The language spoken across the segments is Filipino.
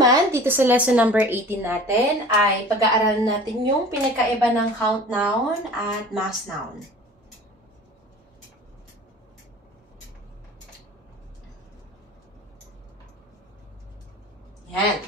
naman, dito sa lesson number 18 natin, ay pag-aaralan natin yung pinagkaiba ng count noun at mass noun. Yan.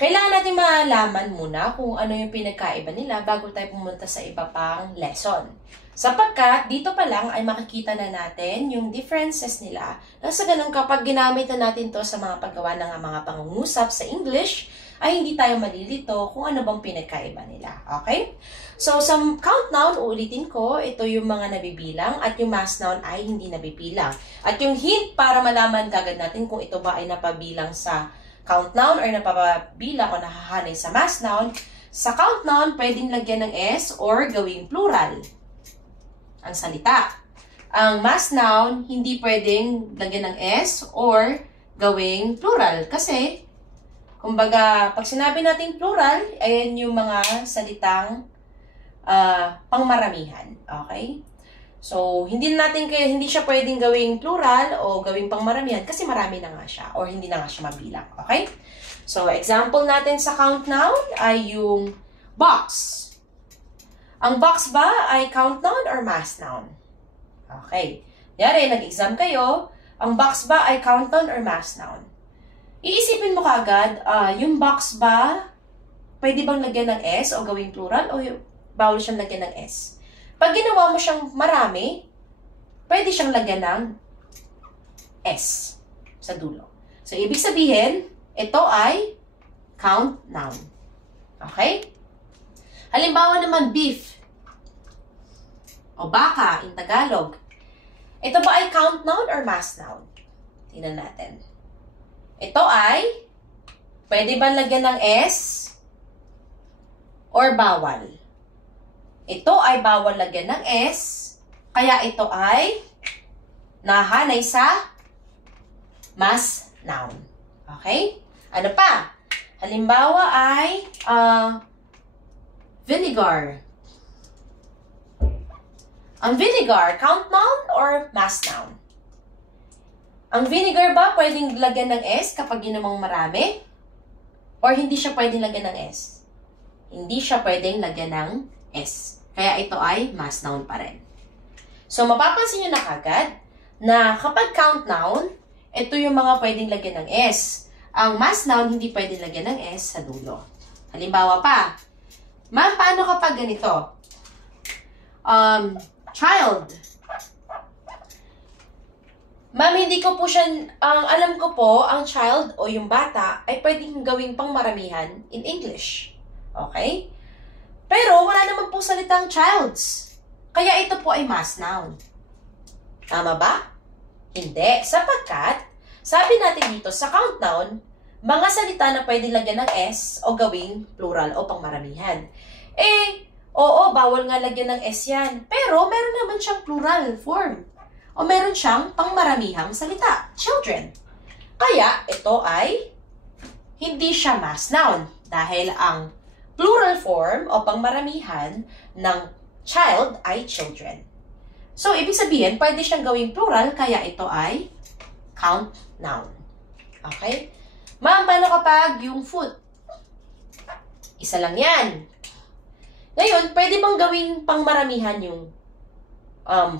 Kailangan natin malaman muna kung ano yung pinagkaiba nila bago tayo pumunta sa iba pang lesson. Sapagkat dito pa lang ay makikita na natin yung differences nila. Nang sa ganun, kapag ginamit na natin to sa mga paggawa ng mga pangungusap sa English, ay hindi tayo malilito kung ano bang pinagkaiba nila. Okay? So, sa count noun, uulitin ko, ito yung mga nabibilang at yung mass noun ay hindi nabibilang. At yung hint para malaman kagad natin kung ito ba ay napabilang sa count noun or napabilang o nahahanay sa mass noun, sa count noun, pwedeng lagyan ng S or gawing plural ang salita. Ang mass noun, hindi pwedeng lagyan ng S or gawing plural. Kasi, kumbaga, pag sinabi natin plural, ayan yung mga salitang pangmaramihan. Okay? So, hindi siya pwedeng gawing plural o gawing pangmaramihan kasi marami na nga siya or hindi na nga siya mabilang. Okay? So, example natin sa count noun ay yung box. Ang box ba ay count noun or mass noun? Okay. Yari, nag-exam kayo. Ang box ba ay count noun or mass noun? Iisipin mo kagad, yung box ba, pwede bang lagyan ng S o gawing plural o bawal siyang lagyan ng S? Pag ginawa mo siyang marami, pwede siyang lagyan ng S sa dulo. So, ibig sabihin, ito ay count noun. Okay? Halimbawa naman, beef o baka in Tagalog. Ito ba ay count noun or mass noun? Tingnan natin. Ito ay, pwede ba lagyan ng S or bawal? Ito ay bawal lagyan ng S, kaya ito ay nahanay sa mass noun. Okay? Ano pa? Halimbawa ay vinegar. Ang vinegar, count noun or mass noun? Ang vinegar ba pwedeng lagyan ng S kapag ginamang marami? Or hindi siya pwedeng lagyan ng S? Hindi siya pwedeng lagyan ng S. Kaya ito ay mass noun pa rin. So, mapapansin nyo na kagad na kapag count noun, ito yung mga pwedeng lagyan ng S. Ang mass noun, hindi pwedeng lagyan ng S sa dulo. Halimbawa pa, ma'am, paano kapag ganito? Child. Ma'am, hindi ko po siya, alam ko po, ang child o yung bata ay pwedeng gawing pangmaramihan in English. Okay? Pero wala naman po salitang childs. Kaya ito po ay mass noun. Tama ba? Hindi. Sapagkat, sabi natin dito sa count noun, mga salita na pwedeng lagyan ng S o gawing plural o pangmaramihan. Oo, bawal nga lagyan ng S yan. Pero meron naman siyang plural form. O meron siyang pangmaramihang salita. Children. Kaya ito ay hindi siya mass noun. Dahil ang plural form o pangmaramihan ng child ay children. So, ibig sabihin, pwede siyang gawing plural, kaya ito ay count noun. Okay? Ma'am, paano kapag yung food? Isa lang yan. Ngayon, pwede bang gawing pangmaramihan yung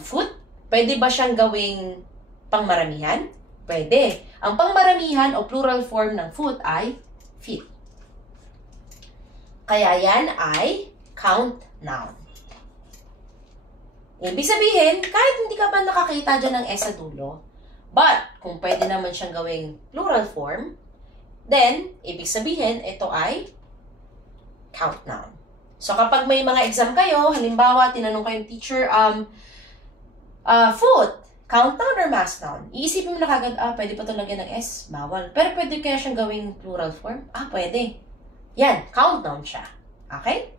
food? Pwede ba siyang gawing pangmaramihan? Pwede. Ang pangmaramihan o plural form ng food ay feet. Kaya yan ay count noun. Ibig sabihin, kahit hindi ka pa nakakita dyan ng S sa dulo, but kung pwede naman siyang gawing plural form, then, ibig sabihin, ito ay count noun. So, kapag may mga exam kayo, halimbawa, tinanong kayong teacher, food, count noun or mass noun? Iisipin mo na kagad, pwede pa ito lagyan ng S? Bawal. Pero pwede kaya siyang gawing plural form? Pwede. Yan, count noun siya. Okay?